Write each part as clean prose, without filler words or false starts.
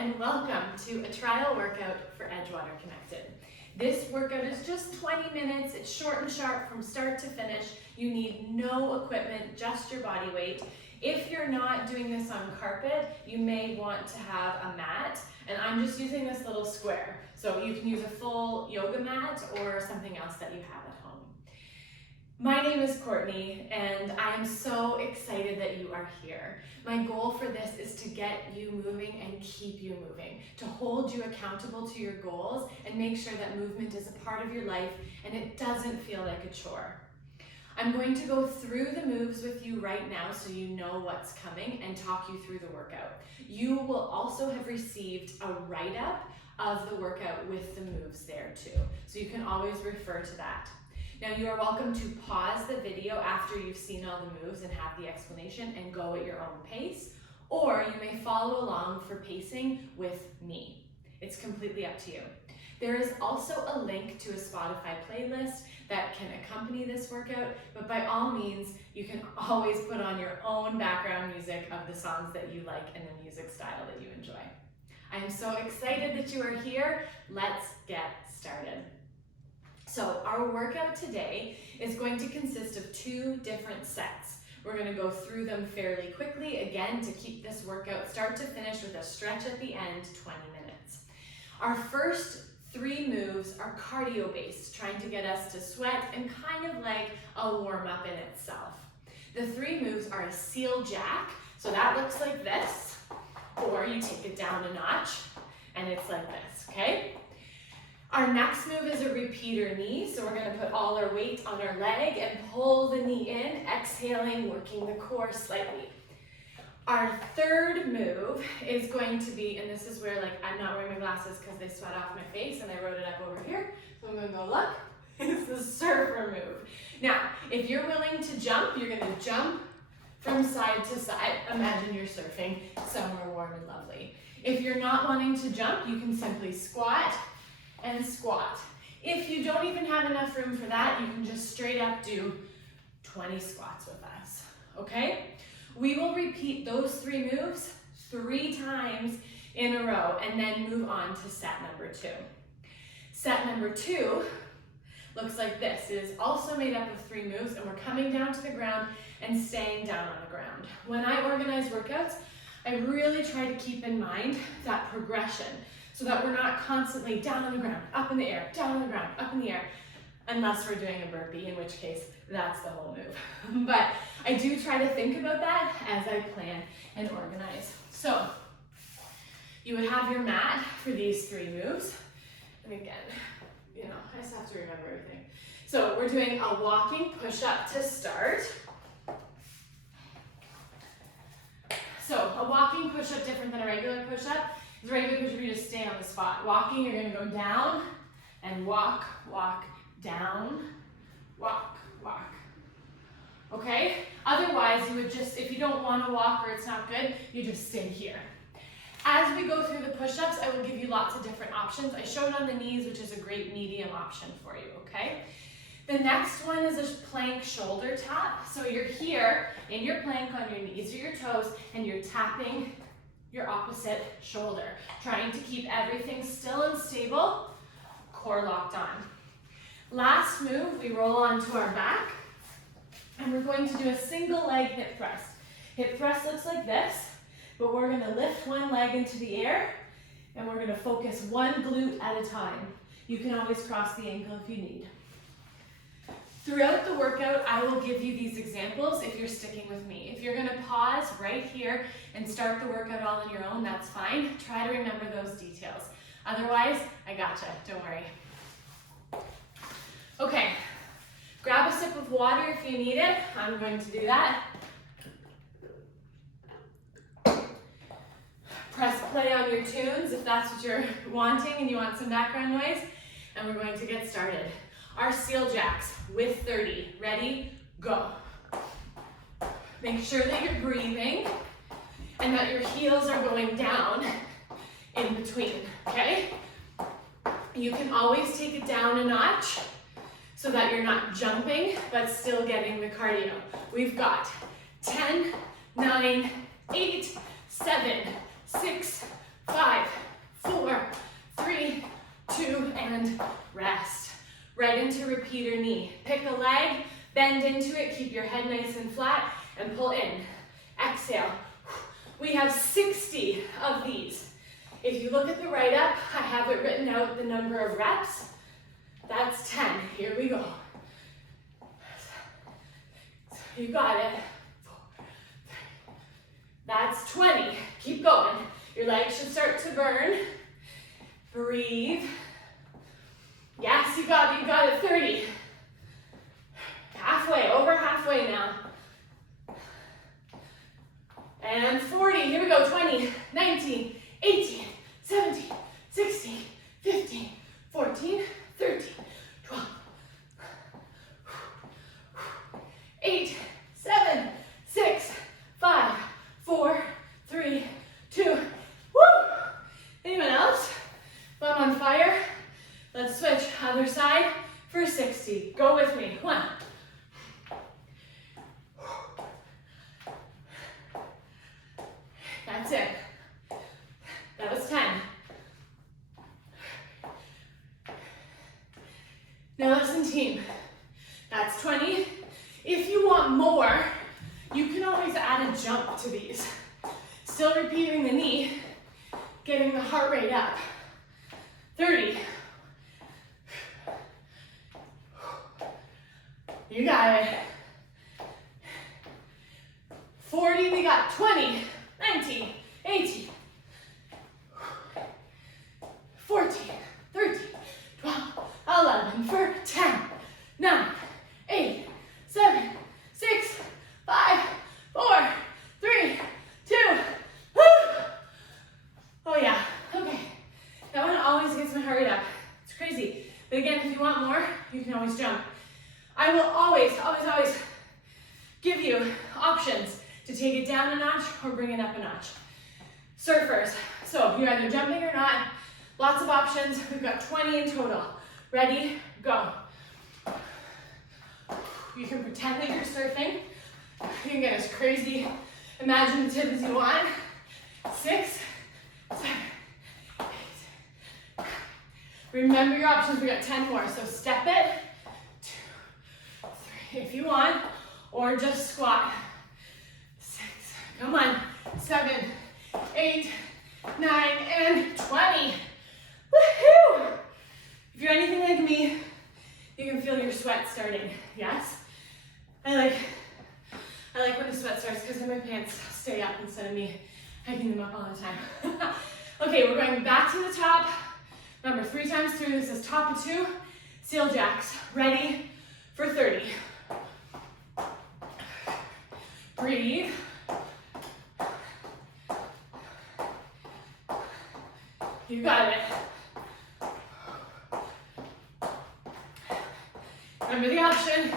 and welcome to a trial workout for Edgewater Connected. This workout is just 20 minutes. It's short and sharp from start to finish. You need no equipment, just your body weight. If you're not doing this on carpet, you may want to have a mat, and I'm just using this little square. So you can use a full yoga mat or something else that you have at home. My name is Courtney, and I am so excited that you are here. My goal for this is to get you moving and keep you moving, to hold you accountable to your goals and make sure that movement is a part of your life and it doesn't feel like a chore. I'm going to go through the moves with you right now so you know what's coming and talk you through the workout. You will also have received a write-up of the workout with the moves there too, so you can always refer to that. Now you are welcome to pause the video after you've seen all the moves and have the explanation and go at your own pace, or you may follow along for pacing with me. It's completely up to you. There is also a link to a Spotify playlist that can accompany this workout, but by all means, you can always put on your own background music of the songs that you like and the music style that you enjoy. I am so excited that you are here. Let's get started. So our workout today is going to consist of 2 different sets. We're going to go through them fairly quickly, again, to keep this workout start to finish with a stretch at the end, 20 minutes. Our first 3 moves are cardio based, trying to get us to sweat and kind of like a warm up in itself. The 3 moves are a seal jack, so that looks like this, or you take it down a notch and it's like this, okay? Our next move is a repeater knee, so we're going to put all our weight on our leg and pull the knee in, exhaling, working the core slightly. Our third move is going to be, and this is where I'm not wearing my glasses because they sweat off my face and I wrote it up over here, so I'm going to go look, it's the surfer move. Now, if you're willing to jump, you're going to jump from side to side. Imagine you're surfing somewhere warm and lovely. If you're not wanting to jump, you can simply squat and squat. If you don't even have enough room for that, you can just straight up do 20 squats with us, okay? We will repeat those 3 moves 3 times in a row and then move on to set number 2. Set number 2 looks like this. It is also made up of 3 moves, and we're coming down to the ground and staying down on the ground. When I organize workouts, I really try to keep in mind that progression, so that we're not constantly down on the ground, up in the air, down on the ground, up in the air, unless we're doing a burpee, in which case that's the whole move. But I do try to think about that as I plan and organize. So you would have your mat for these 3 moves. And again, I just have to remember everything. So we're doing a walking push-up to start. So a walking push-up different than a regular push-up. The regular push-up, you just stay on the spot. Walking, you're going to go down and walk, walk, down, walk, walk. Okay? Otherwise, you would just, if you don't want to walk or it's not good, you just stay here. As we go through the push-ups, I will give you lots of different options. I showed on the knees, which is a great medium option for you, okay? The next one is a plank shoulder tap. So you're here in your plank on your knees or your toes, and you're tapping your opposite shoulder, trying to keep everything still and stable, core locked on. Last move, we roll onto our back, and we're going to do a single leg hip thrust. Hip thrust looks like this, but we're going to lift one leg into the air, and we're going to focus one glute at a time. You can always cross the ankle if you need. Throughout the workout, I will give you these examples if you're sticking with me. If you're going to pause right here and start the workout all on your own, that's fine. Try to remember those details. Otherwise, I gotcha, don't worry. Okay, grab a sip of water if you need it. I'm going to do that. Press play on your tunes if that's what you're wanting and you want some background noise. And we're going to get started. Our seal jacks with 30. Ready? Go. Make sure that you're breathing and that your heels are going down in between, okay? You can always take it down a notch so that you're not jumping but still getting the cardio. We've got 10, 9, 8, 7, 6, 5, 4, 3, 2, and rest. Right into repeater knee. Pick a leg, bend into it, keep your head nice and flat, and pull in. Exhale. We have 60 of these. If you look at the write-up, I have it written out the number of reps. That's 10. Here we go. You got it. 4, 3. That's 20. Keep going. Your legs should start to burn. Breathe. Yes, you got it. You got it. 30. Halfway. Over halfway now. And 40. Here we go. 20, 19, 18, 17, 16, 15, 14, 13, 12, 8, 7, 6, 5, 4, 3, 2. Woo! Anyone else? If I'm on fire, let's switch. Other side for 60. Go with me. 1. That's it. That was 10. Now listen, team. That's 20. If you want more, you can always add a jump to these. Still repeating the knee, getting the heart rate up. 30. You got it. 40, we got 20, 19, 18, 14, 13, 12, 11, for 10, 9, 8, 7, 6, 5, 4, 3, 2, woo! Oh yeah, okay. That one always gets my heart rate up. It's crazy. But again, if you want more, you can always jump. I will always, always, always give you options to take it down a notch or bring it up a notch. Surfers, so you're either jumping or not. Lots of options. We've got 20 in total. Ready, go. You can pretend that you're surfing. You can get as crazy imaginative as you want. 6, 7, 8. Remember your options. We got 10 more. So step it. 2, 3 if you want, or just squat. 6. Come on. 7, 8, 9, and 20. Woohoo! If you're anything like me, you can feel your sweat starting. Yes? I like when the sweat starts because then my pants stay up instead of me hiking them up all the time. Okay, we're going back to the top. Remember, 3 times through. This is top of 2. Seal jacks. Ready for 30. Breathe. You got it. Remember the option.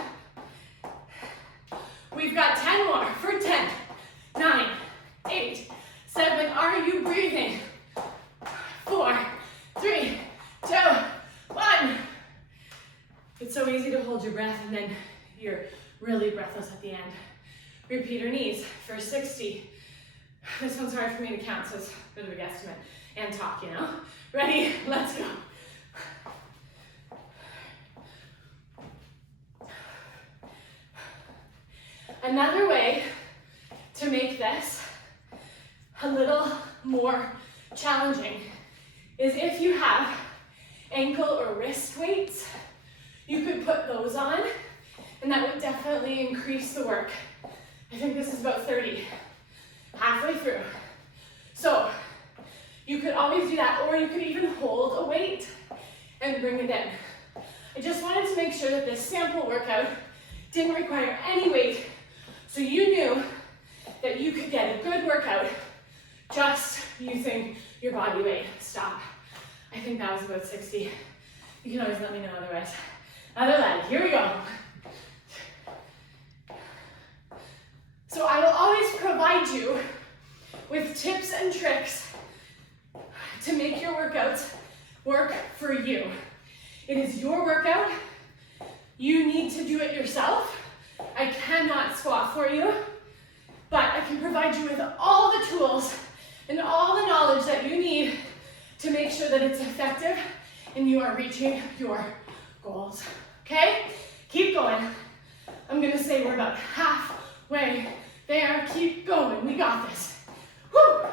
We've got 10 more for 10, 9, 8, 7. Are you breathing? 4, 3, 2, 1. It's so easy to hold your breath and then you're really breathless at the end. Repeat our knees for 60. This one's hard for me to count, so it's a bit of a guesstimate. And talk, you know. Ready? Let's go. Another way to make this a little more challenging is if you have ankle or wrist weights, you could put those on, and that would definitely increase the work. I think this is about 30, halfway through. So you could always do that, or you could even hold a weight and bring it in. I just wanted to make sure that this sample workout didn't require any weight, so you knew that you could get a good workout just using your body weight. Stop. I think that was about 60. You can always let me know otherwise. Other leg, here we go. So I will always provide you with tips and tricks to make your workouts work for you. It is your workout. You need to do it yourself. I cannot squat for you, but I can provide you with all the tools and all the knowledge that you need that it's effective and you are reaching your goals. Okay? Keep going. I'm gonna say we're about halfway there. Keep going. We got this. Woo!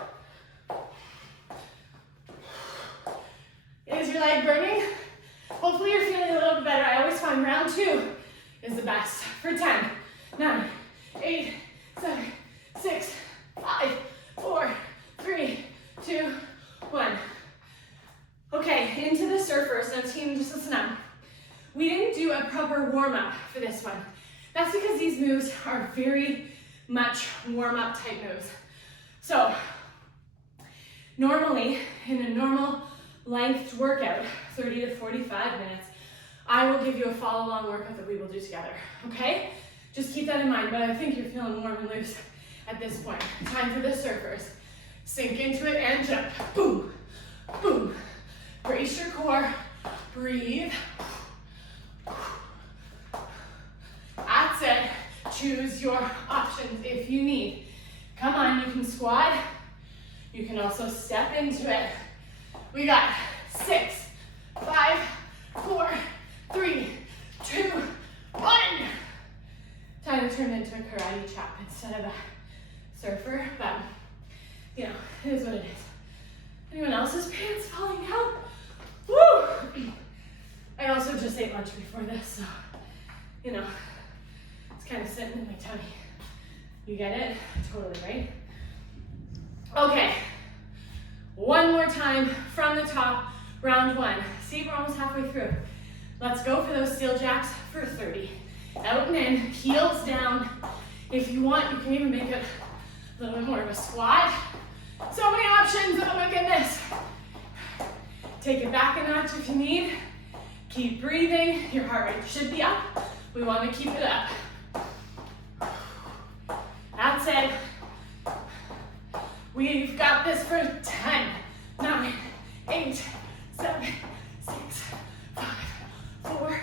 Is your leg burning? Hopefully you're feeling a little bit better. I always find round 2 is the best. For 10, 9, 8, 7, 6, 5, 4, 3, 2, 1. Okay, into the surfers. Now team, just listen up. We didn't do a proper warm-up for this one. That's because these moves are very much warm-up type moves. So, normally, in a normal length workout, 30 to 45 minutes, I will give you a follow-along workout that we will do together, okay? Just keep that in mind, but I think you're feeling warm and loose at this point. Time for the surfers. Sink into it and jump. Boom, boom. Brace your core, breathe. That's it. Choose your options if you need. Come on, you can squat. You can also step into it. We got 6, 5, 4, 3, 2, 1. Time to turn into a karate chop instead of a surfer, but you know, it is what it is. Anyone else's pants falling out? Woo! I also just ate lunch before this, so you know, it's kind of sitting in my tummy. You get it? Totally, right? Okay. One more time from the top, round 1. See, we're almost halfway through. Let's go for those steel jacks for 30. Out and in, heels down. If you want, you can even make it a little bit more of a squat. So many options, oh my goodness. Take it back a notch if you need. Keep breathing, your heart rate should be up. We want to keep it up. That's it. We've got this for 10, 9, 8, 7, 6, 5, 4,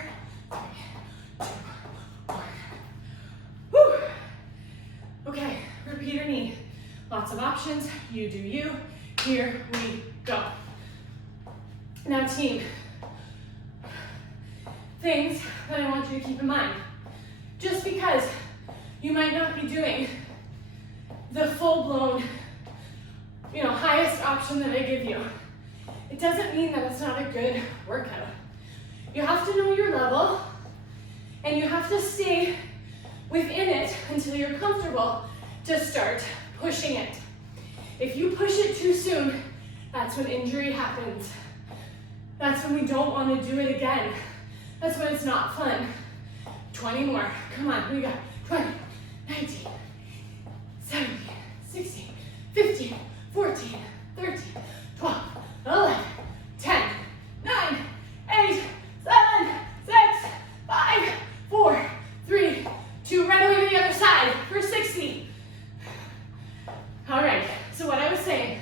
3, 2, 1. Woo! Okay, repeat or knee. Lots of options, you do you. Here we go. Now team, things that I want you to keep in mind. Just because you might not be doing the full-blown, you know, highest option that I give you, it doesn't mean that it's not a good workout. You have to know your level, and you have to stay within it until you're comfortable to start pushing it. If you push it too soon, that's when injury happens. That's when we don't want to do it again. That's when it's not fun. 20 more. Come on, we got 20, 19, 17, 16, 15, 14, 13, 12, 11, 10, 9, 8, 7, 6, 5, 4, 3, 2, right away to the other side for 60. All right, so what I was saying,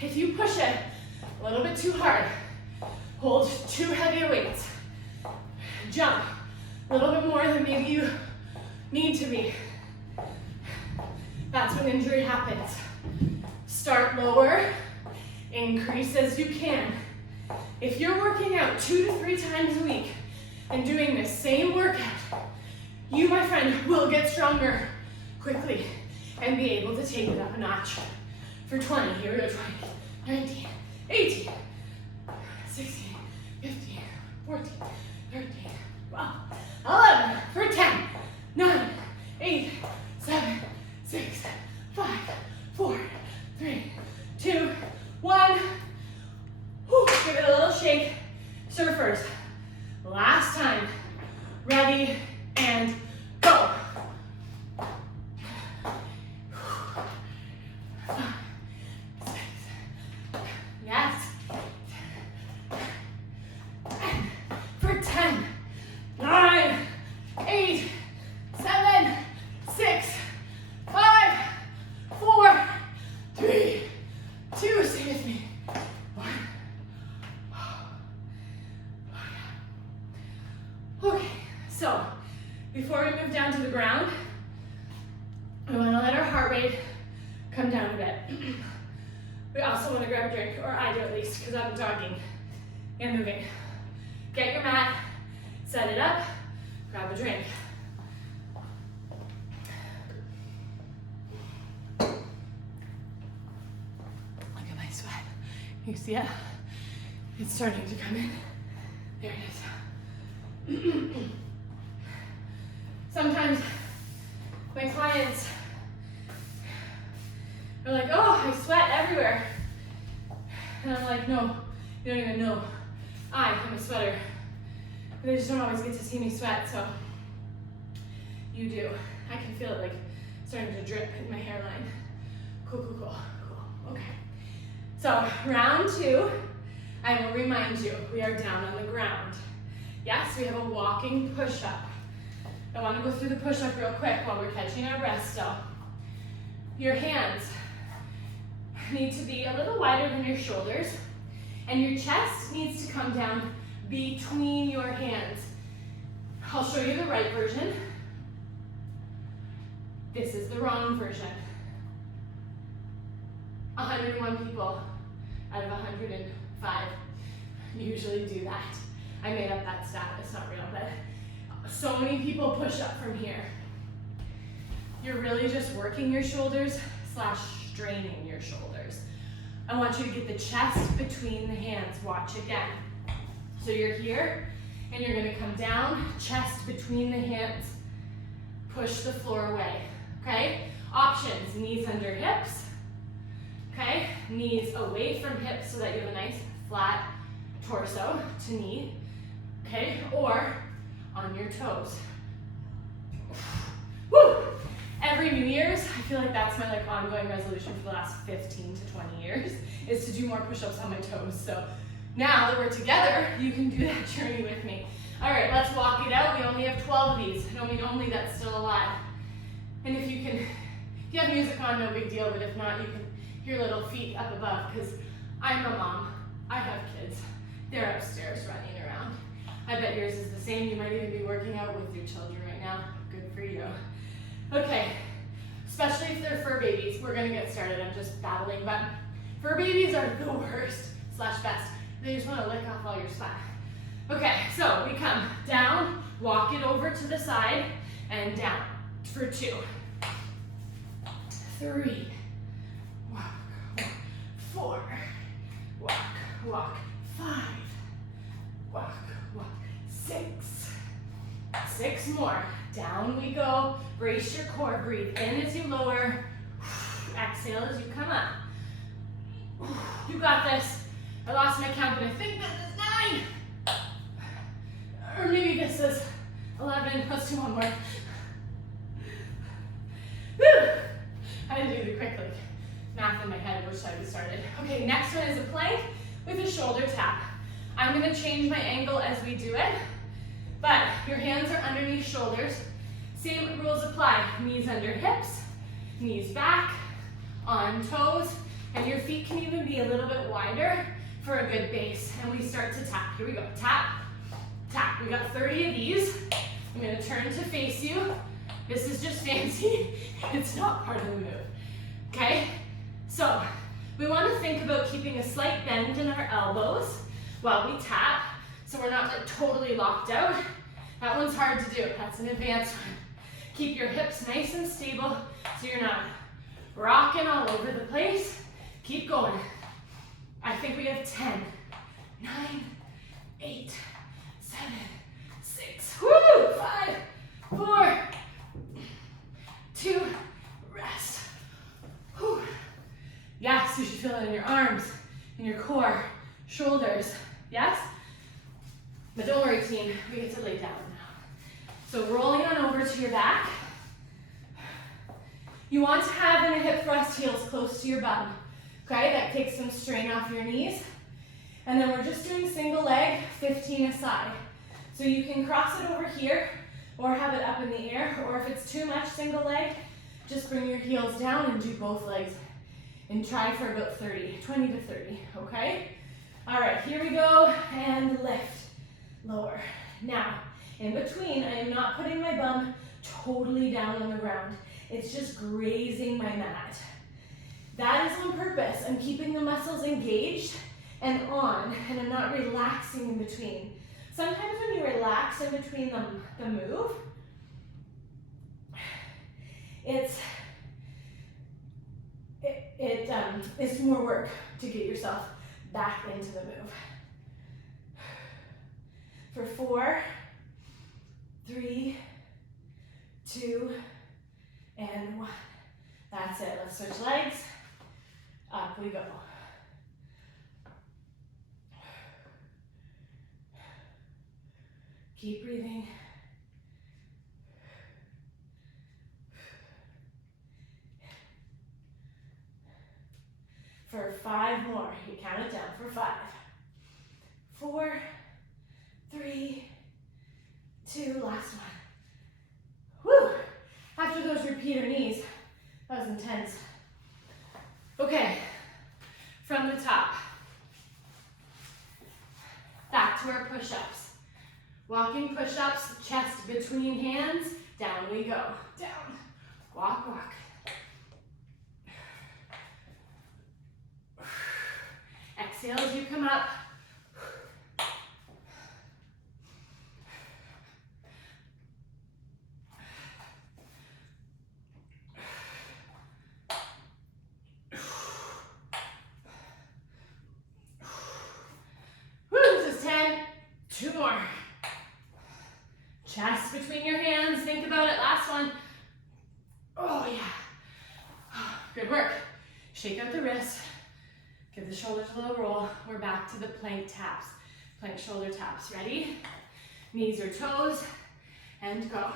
if you push it a little bit too hard, hold too heavy weights, jump a little bit more than maybe you need to be, that's when injury happens. Start lower, increase as you can. If you're working out 2 to 3 times a week and doing the same workout, you, my friend, will get stronger quickly and be able to take it up a notch. For 20, here we go, 20, 19, 18, 16, 15, 14, 13, 12, 11, for 10, 9, 8, 7, 6, 5, 4, 3, 2, 1. Whew, give it a little shake. Surfers, last time. Ready, and go. 5, 6, yes. 10, for 10, 9, 8, 7, 6, 5, 4, 3, 2, stay with me. 1. Okay, so before we move down to the ground, we want to let our heart rate come down a bit. We also want to grab a drink, or I do at least, because I'm talking and moving. Get your mat, set it up, grab a drink. Look at my sweat. You see it? It's starting to come in. There it is. Sometimes my clients are like, oh, I sweat everywhere. And I'm like, no, you don't even know. I'm a sweater. They just don't always get to see me sweat, so you do. I can feel it like starting to drip in my hairline. Cool, cool, cool, cool. Okay. So round 2, I will remind you, we are down on the ground. Yes, we have a walking push-up. I want to go through the push-up real quick while we're catching our breath still. Your hands need to be a little wider than your shoulders, and your chest needs to come down between your hands. I'll show you the right version. This is the wrong version. 101 people out of 105 usually do that. I made up that stat, it's not real, but so many people push up from here. You're really just working your shoulders / straining your shoulders. I want you to get the chest between the hands. Watch again. So you're here, and you're gonna come down, chest between the hands, push the floor away, okay? Options, knees under hips, okay? Knees away from hips so that you have a nice flat torso to knee, okay? Or on your toes. Woo! Every New Year's, I feel like that's my ongoing resolution for the last 15 to 20 years, is to do more push-ups on my toes. So now that we're together, you can do that journey with me. All right, let's walk it out. We only have 12 of these. I don't mean only, that's still alive. And if you have music on, no big deal, but if not, you can hear little feet up above, because I'm a mom. I have kids. They're upstairs running around. I bet yours is the same. You might even be working out with your children right now. Good for you. Okay, especially if they're fur babies. We're gonna get started. I'm just babbling, but fur babies are the worst / best. They just wanna lick off all your sweat. Okay, so we come down, walk it over to the side, and down for 2, 3, walk, walk, 4, walk, walk, 5, walk, walk, 6, 6 more. Down we go. Brace your core. Breathe in as you lower. Exhale as you come up. You got this. I lost my count, but I think this is 9. Or maybe this is 11. Let's do one more. Woo! I had to do the quick math in my head, which side we started. Okay, next one is a plank with a shoulder tap. I'm going to change my angle as we do it, but your hands are underneath shoulders. Same rules apply. Knees under hips, knees back, on toes, and your feet can even be a little bit wider for a good base. And we start to tap. Here we go. Tap, tap. We got 30 of these. I'm going to turn to face you. This is just fancy. It's not part of the move. Okay? So we want to think about keeping a slight bend in our elbows while we tap, so we're not totally locked out. That one's hard to do. That's an advanced one. Keep your hips nice and stable so you're not rocking all over the place. Keep going. I think we have 10, 9, 8, 7, 6, woo, 5, 4, 2, rest. Whew. Yes, you should feel it in your arms, in your core, shoulders. Yes? But don't worry, team, we get to lay down now. So rolling on over to your back. You want to have in a hip thrust heels close to your bum. Okay, that takes some strain off your knees. And then we're just doing single leg, 15 aside. So you can cross it over here or have it up in the air, or if it's too much single leg, just bring your heels down and do both legs. And try for about 30, 20 to 30, okay? All right, here we go, and lift, lower. Now, in between, I am not putting my bum totally down on the ground. It's just grazing my mat. That is on purpose. I'm keeping the muscles engaged and on, and I'm not relaxing in between. Sometimes when you relax in between the move, it's more work to get yourself back into the move. For 4, 3, 2, and 1. That's it. Let's switch legs. Up we go. Keep breathing. For 5 more. You count it down for 5. 4, 3, 2, last one. Whew. After those repeater knees, that was intense. Okay, from the top. Back to our push-ups. Walking push-ups, chest between hands, down we go. Down, walk, walk. Exhale as you come up. Woo, this is 10. 2 more. Chest between your hands. Think about it. Last one. Oh, yeah. Good work. Shake out the wrist. Give the shoulders a little roll. We're back to the plank taps. Plank shoulder taps. Ready? Knees or toes. And go.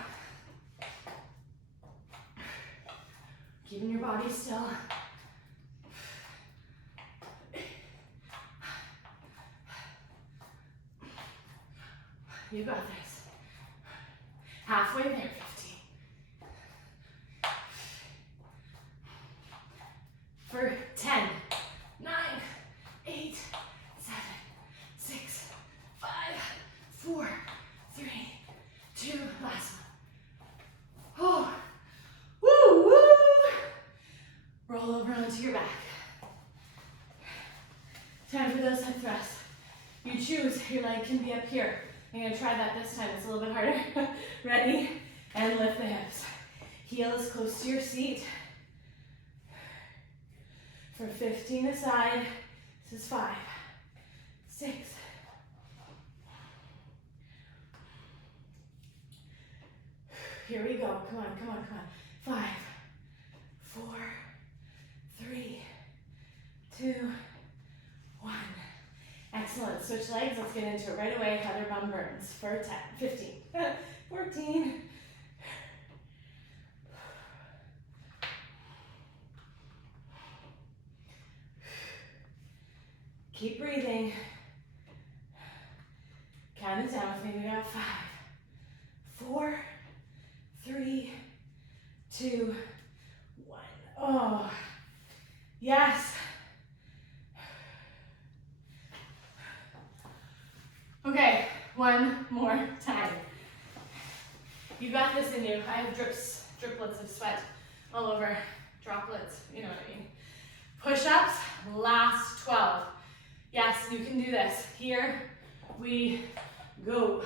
Keeping your body still. You got this. Halfway there, 15. For 10, 9, 8, 7, 6, 5, 4, 3, 2, last one. Oh, woo, woo. Roll over onto your back. Time for those hip thrusts. You choose, your leg can be up here. I'm gonna try that this time, it's a little bit harder. Ready? And lift the hips. Heel is close to your seat. For 15 aside, this is 5, 6, here we go, come on, come on, come on. 5, 4, 3, 2, 1. Excellent, switch legs, let's get into it right away. Other bum burns for 10, 15, 14. Keep breathing. Count it down with me, we got 5, 4, 3, 2, 1. Oh, yes. Okay, one more time. You got this in you. I have driplets of sweat all over, droplets, you know what I mean. Push-ups, last 12. Yes, you can do this. Here we go.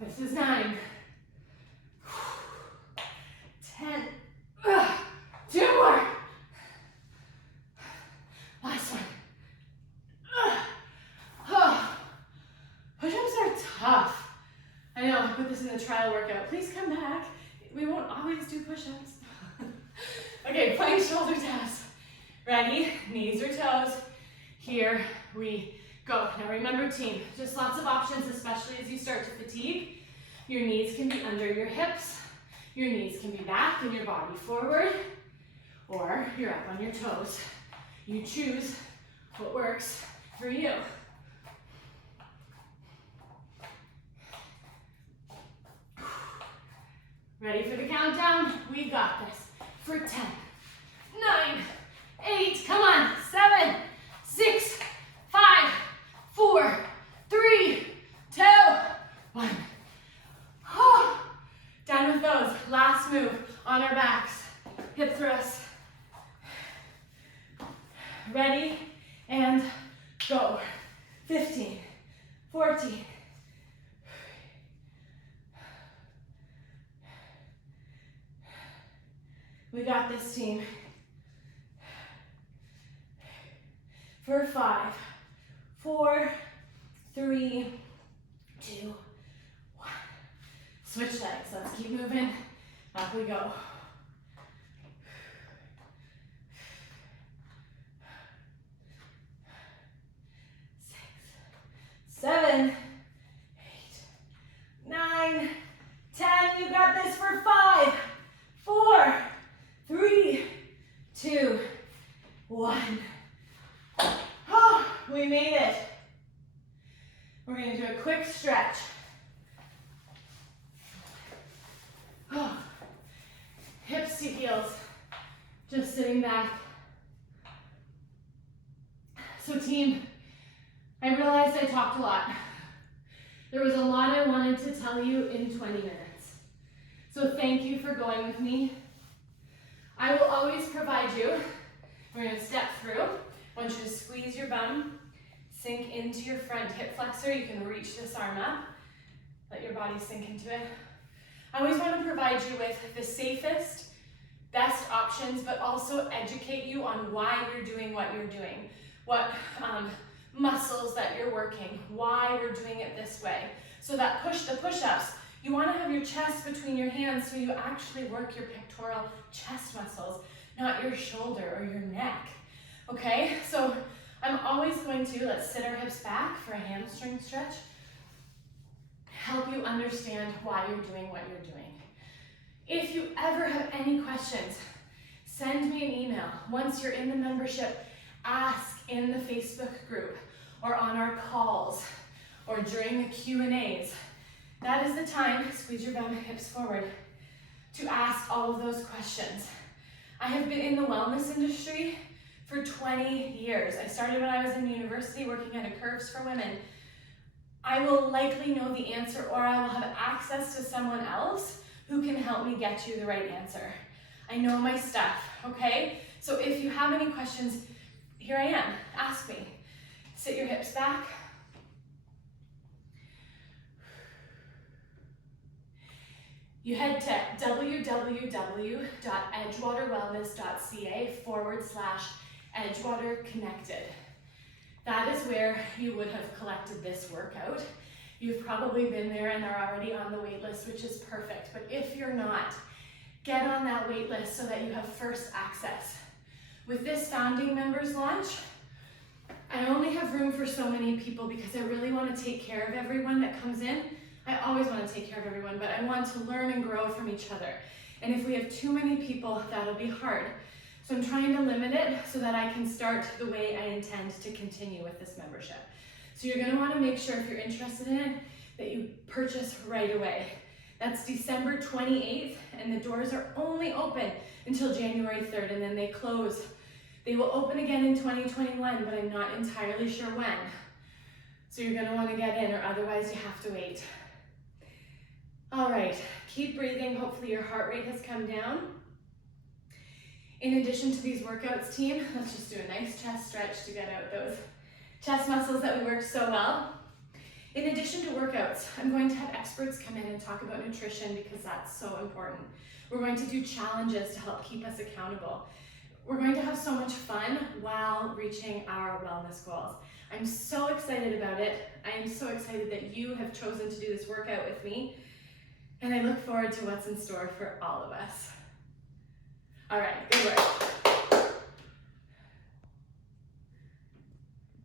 This is 9, 10, 2 more. Last one. Push-ups are tough. I know, I put this in the trial workout. Please come back. We won't always do push-ups. Okay, plank shoulder taps. Ready? Knees or toes. Here we go. Now remember, team, just lots of options, especially as you start to fatigue. Your knees can be under your hips. Your knees can be back and your body forward, or you're up on your toes. You choose what works for you. Ready for the countdown? We got this. For 10, 9, 8, come on, 7, 6, 5, 4, 3, 2, 1. Oh, done with those. Last move on our backs. Hip thrust. Ready, and go. 15, 14. We got this, team. For 5, 4, 3, 2, 1. Switch legs. Let's keep moving. Up we go. 7, 8, 9, 10. You got this for 5, 4, 3, 2, 1. Oh, we made it. We're going to do a quick stretch. Oh, hips to heels. Just sitting back. So team, I realized I talked a lot. There was a lot I wanted to tell you in 20 minutes. So thank you for going with me. I will always provide you. We're going to step through. I want you to squeeze your bum, sink into your front hip flexor. You can reach this arm up. Let your body sink into it. I always want to provide you with the safest, best options, but also educate you on why you're doing what you're doing. What muscles that you're working, why we're doing it this way. So that the push-ups, you want to have your chest between your hands so you actually work your pectoral chest muscles, not your shoulder or your neck. Okay, so I'm always going to, let's sit our hips back for a hamstring stretch, help you understand why you're doing what you're doing. If you ever have any questions, send me an email. Once you're in the membership, ask in the Facebook group or on our calls or during the Q&As. That is the time, squeeze your bum, hips forward, to ask all of those questions. I have been in the wellness industry for 20 years. I started when I was in university working at a Curves for Women. I will likely know the answer, or I will have access to someone else who can help me get you the right answer. I know my stuff, okay? So if you have any questions, here I am, ask me. Sit your hips back. You head to www.edgewaterwellness.ca/EdgewaterConnected. That is where you would have collected this workout. You've probably been there and are already on the wait list, which is perfect. But if you're not, get on that wait list so that you have first access. With this founding members launch, I only have room for so many people because I really want to take care of everyone that comes in. I always want to take care of everyone, but I want to learn and grow from each other. And if we have too many people, that'll be hard. So I'm trying to limit it so that I can start the way I intend to continue with this membership. So you're going to want to make sure, if you're interested in it, that you purchase right away. That's December 28th, and the doors are only open until January 3rd, and then they close. They will open again in 2021, but I'm not entirely sure when. So you're going to want to get in, or otherwise you have to wait. All right, keep breathing. Hopefully your heart rate has come down. In addition to these workouts, team, let's just do a nice chest stretch to get out those chest muscles that we worked so well. In addition to workouts, I'm going to have experts come in and talk about nutrition because that's so important. We're going to do challenges to help keep us accountable. We're going to have so much fun while reaching our wellness goals. I'm so excited about it. I am so excited that you have chosen to do this workout with me, and I look forward to what's in store for all of us. All right, good work.